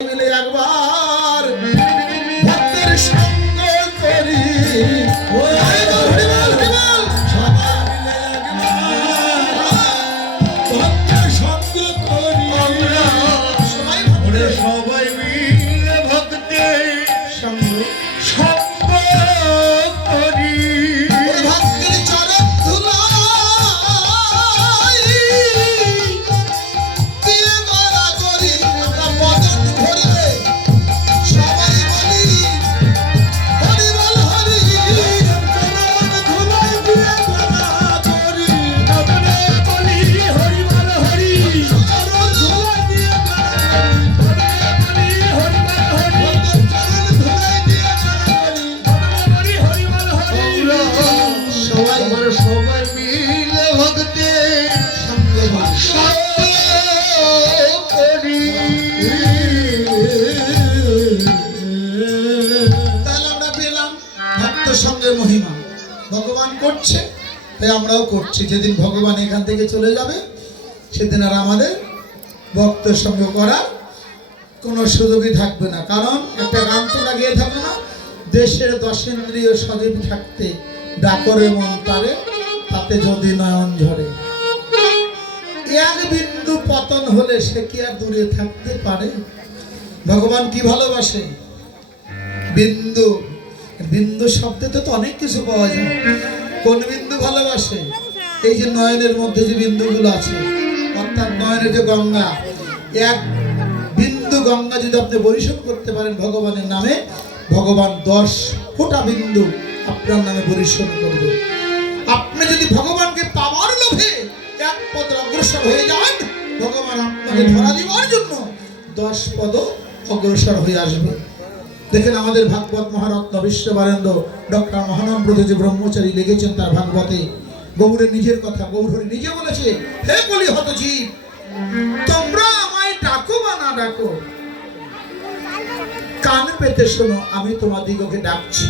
মিলে একবার করছে, তাই আমরাও করছি। যেদিন ভগবান এখান থেকে চলে যাবে, সেদিন আর আমাদের ভক্ত সঙ্গ করার কোনো সুযোগই থাকবে না। কারণ একটা গান তো লাগিয়ে থাকবে না, দেশের দশেন্দ্রীয় সজীব থাকতে ডাকরে মন তারে, তাতে যদি নয়ন ঝরে। এক বিন্দু পতন হলে সে কি আর দূরে থাকতে পারে? ভগবান কি ভালোবাসে? বিন্দু। বিন্দু শব্দে তো তো অনেক কিছু পাওয়া যায়। কোন বিন্দু ভালোবাসে? এই যে নয়নের মধ্যে যে বিন্দুগুলো আছে, অর্থাৎ নয়নের যে গঙ্গা, এক বিন্দু গঙ্গা যদি আপনি পরিশোধ করতে পারেন ভগবানের নামে, ভগবান দশ ফোঁটা বিন্দু আপনার নামে পরিশোধ করবে। আপনি যদি ভগবানকে পাওয়ার লোভে এক পদ অগ্রসর হয়ে যান, ভগবান আপনাকে ধরা দিবার জন্য দশ পদ অগ্রসর হয়ে আসবে। দেখেন আমাদের ভাগবত মহারত্ন বিশ্ববারেন্দ্র ডক্টর মহানম্রত যে ব্রহ্মচারী লিখেছেন তার ভাগবতে গৌরের নিজের কথা গৌর নিজে বলেছে, হে বলি হত জীব তোমরা আমায় ডাকো বা না ডাকো? কান পেতে শোনো, আমি তোমাদিগকে ডাকছি।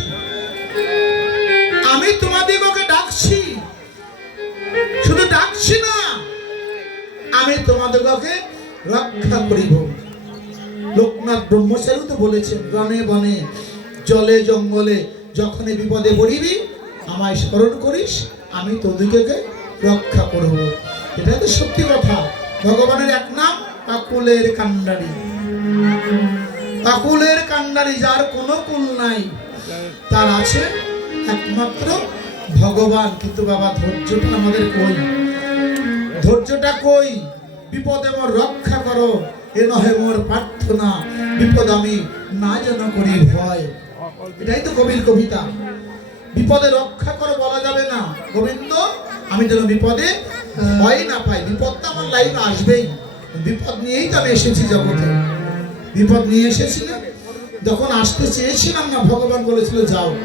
আমি তোমাদিগকে ডাকছি। শুধু ডাকছি না, আমি তোমাদিগকে রক্ষা করিব। লোকনাথ ব্রহ্মচারী তো বলেছেন বনে বনে, জলে জঙ্গলে, যখনই বিপদে পড়িবি, আমায় স্মরণ করিস, আমি তোদিকে রক্ষা করব। এটা তো সত্যি কথা। ভগবানের এক নাম কাকুলের কান্ডারি। কাকুলের কান্ডারি, যার কোনো কুল নাই, তার আছে একমাত্র ভগবান। কিন্তু বাবা, ধৈর্যটা আমাদের কই? ধৈর্যটা কই? বিপদ রক্ষা করো। এ নহে মোর প্রার্থনা, বিপদ আমি না যেন করি ভয়। এটাই তো কবির কবিতা। বিপদে রক্ষা করো বলা যাবে না। গোবিন্দ, আমি যেন বিপদে ভয় না পাই। বিপদ তো আমার লাইফে আসবেই। বিপদ নিয়েই তো আমি এসেছি জগতে। বিপদ নিয়ে এসেছি না। যখন আসতে চেয়েছিলাম না, ভগবান বলেছিল, যাও,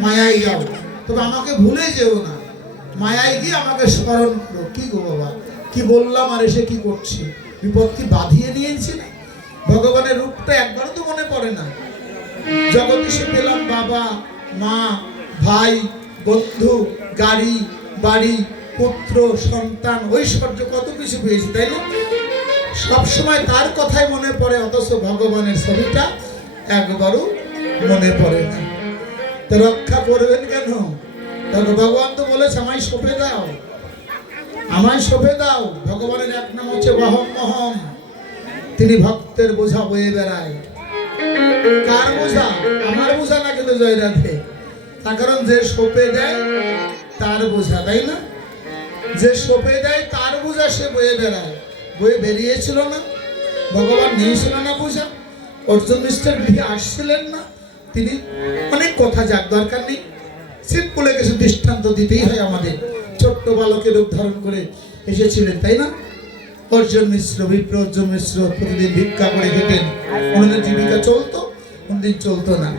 মায়ায় যাও। তবে আমাকে ভুলে যেও না। মায়ায় গিয়ে আমাকে স্মরণ করো। কি গো বাবা? কি বললাম আর এসে কি করছি? বিপদ বাঁধিয়ে নিয়েছি না? ভগবানের রূপটা একবারও তো মনে পড়ে না। জগতে সে পেলাম বাবা, মা, ভাই, বন্ধু, গাড়ি, বাড়ি, পুত্র, সন্তান, ঐশ্বর্য, কত কিছু পেয়েছি, তাই না? সবসময় তার কথাই মনে পড়ে, অথচ ভগবানের ছবিটা একবারও মনে পড়ে না। রক্ষা করবেন কেন? ভগবান তো বলেছে, আমায় সঁপে দাও। আমায় সঁপে দাও, ভগবানের এক নাম হচ্ছে বহম মহম। তিনি ভক্তের বোঝা বয়ে বেড়ায়। কার বোঝা? আমার বোঝা না কিন্তু জয় রাধে তার কারণ যে সঁপে দেয়, তার বোঝা, তাই না? যে সঁপে দেয়, তার বোঝা সে বয়ে বেড়ায়। বয়ে বেরিয়েছিল না। ভগবান নিয়েছিল না বোঝা। অর্জুন মিস্টার গৃহে আসছিলেন না। তিনি অনেক কথা যাক দরকার নেই। সিম্পলে কিছু দৃষ্টান্ত দিতেই হয় আমাদের। ছোট্ট বালকের রূপ ধারণ করে এসেছিলেন, তাই না? অর্জুন মিশ্র বিপ্র অর্জুন মিশ্র প্রতিদিন ভিক্ষা করে খেতেন। কোনোদিন জীবিকা চলতো, কোনদিন চলতো না।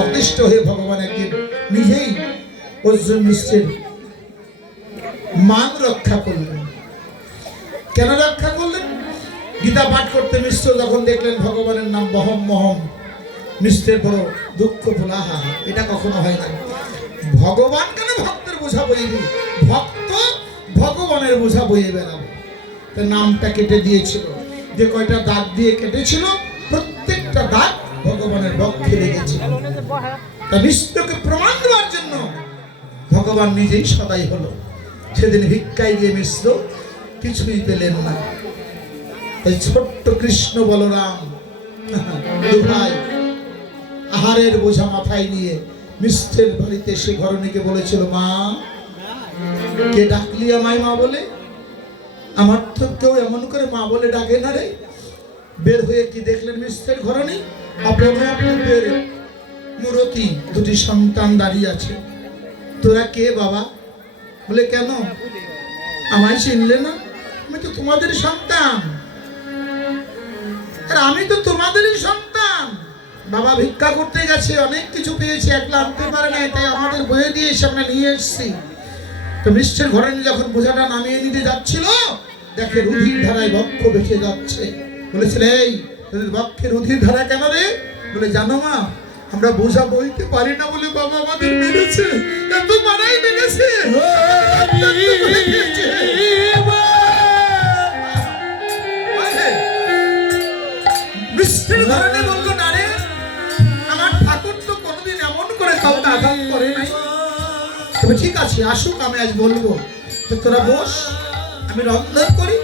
অতিষ্ঠ হয়ে ভগবান একদিন নিজেই অর্জুন মিশ্রের মান রক্ষা করলেন। কেন রক্ষা করলেন? গীতা পাঠ করতে মিশ্র যখন দেখলেন ভগবানের নাম বহম মহম, মিশ্রের বড় দুঃখ ভোলা হা। এটা কখনো হয় না। ভগবান কেন ভক্তের বোঝা বইবে ভক্ত ভগবানের বোঝা বইয়ে বেড়াবে। তার নামটা কেটে দিয়েছিল। যে কয়টা দাগ দিয়ে কেটেছিল প্রত্যেক দাগ ভগবানের বক্ষে লেগেছে তাই বিষ্ণুকে প্রমাণ দেওয়ার জন্য ভগবান নিজেই সদাই হলো। সেদিন ভিক্ষায় গিয়ে মিশ্র কিছুই পেলেন না। তাই ছোট্ট কৃষ্ণ বলরাম ভাই, আহারের বোঝা মাথায় নিয়ে মিষ্টের বাড়িতে সে ঘরণীকে বলেছিল, মা কে ডাকলি আমায় মা বলে? আমার তো কেউ এমন করে মা বলে ডাকে না রে। বের হয়ে কি দেখলেন মিষ্টের ঘরণী? আপনি আপনি বের। মূরতি, দুটি সন্তান দাঁড়িয়ে আছে। তোরা কে বাবা? বলে, কেন? আমায় চিনলে না? আমি তো তোমাদের সন্তান। আর আমি তো তোমাদেরই সন্তান। বাবা ভিক্ষা করতে গেছে, অনেক কিছু পেয়েছে, একলা আনতে পারে নাই, তাই আমাদের বয়ে দিয়ে এসে আমরা নিয়ে এসেছি। তো মিষ্টের ঘরে যখন বোঝাটা নামিয়ে নিতে যাচ্ছিল দেখে রুধির ধারায় বক্ষ বেঁচে যাচ্ছে। বলেছিল এই তোদের বক্ষে রুধির ধারা কেন রে? বলে জানো মা আমরা বোঝা বইতে পারি না বলে বাবা আমাদের মেরেছে। এত মারাই মেরেছে। আছে আসুক, আমি আজ বলব, তো তোরা বস, আমি রন্ধন করি,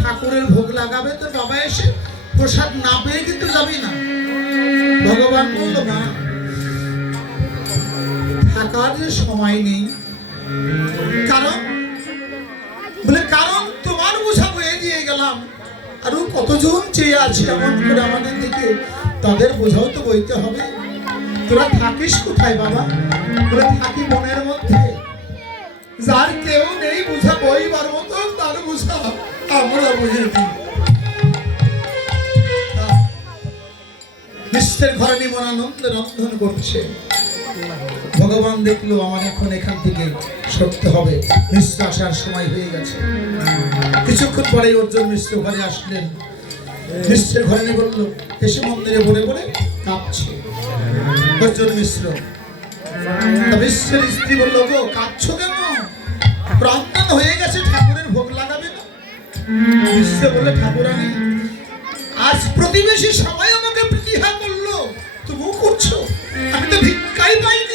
ঠাকুরের ভোগ লাগাবে তো বাবা এসে প্রসাদ না পেয়ে কিন্তু যাবি না। ভগবান বলল, না, থাকার সময় নেই। কারণ, বলে, কারণ তোমার বোঝা বয়ে দিয়ে গেলাম। আরও কতজন চেয়ে আছে এমন করে আমাদের দিকে? তাদের বোঝাও তো বইতে হবে। তোরা থাকিস কোথায় বাবা? তোরা থাকি মনের মধ্যে। যার কেউ নেই বুঝা বইবার মতো, তার বুঝা আমরা বুঝে দিই বিশ্বের ঘরে নিমন আনন্দে রন্ধন করছে। ভগবান দেখল আমার এখন এখান থেকে সরতে হবে। মিশ্র আসার সময় হয়ে গেছে। কিছুক্ষণ পরে অর্জুন মিশ্র ঘরে আসলেন। মিশ্রের ঘরে নিয়ে বলল এসে মন্দিরে বলে বলে কাঁদছে। অর্জুন মিশ্র বিশ্বের স্ত্রী বলল, গো, কাঁদছো কেন? প্রান্তন হয়ে গেছে, ঠাকুরের ভোগ লাগাবে না। বিশ্বে বলে আমি। আজ প্রতিবেশী সবাই আমাকে প্রতিহা করল। তবু করছ? আমি তো ভিক্ষাই পাইনি।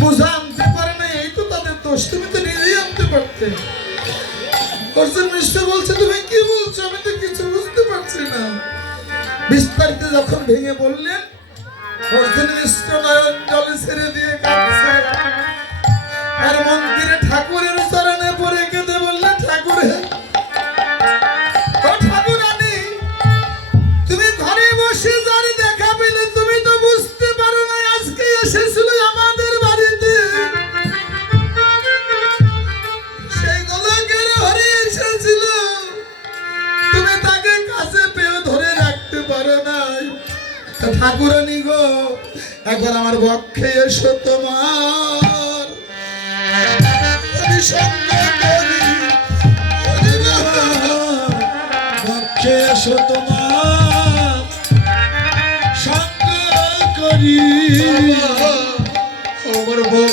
বোঝা আনতে পারে না, এই তো তাদের দোষ, তুমি তো নিজেই আনতে পারতে। মিশ্র বলছে, তুমি কি বলছো? আমি তো কিছু বুঝতে পারছি না। বিস্তারিত যখন ভেঙে বললেন, অর্জুন মিশ্র নয়ন আমার বক্ষে এসো তোমার। পক্ষে এসো তোমার। সঙ্গ করি। আমার পক্ষে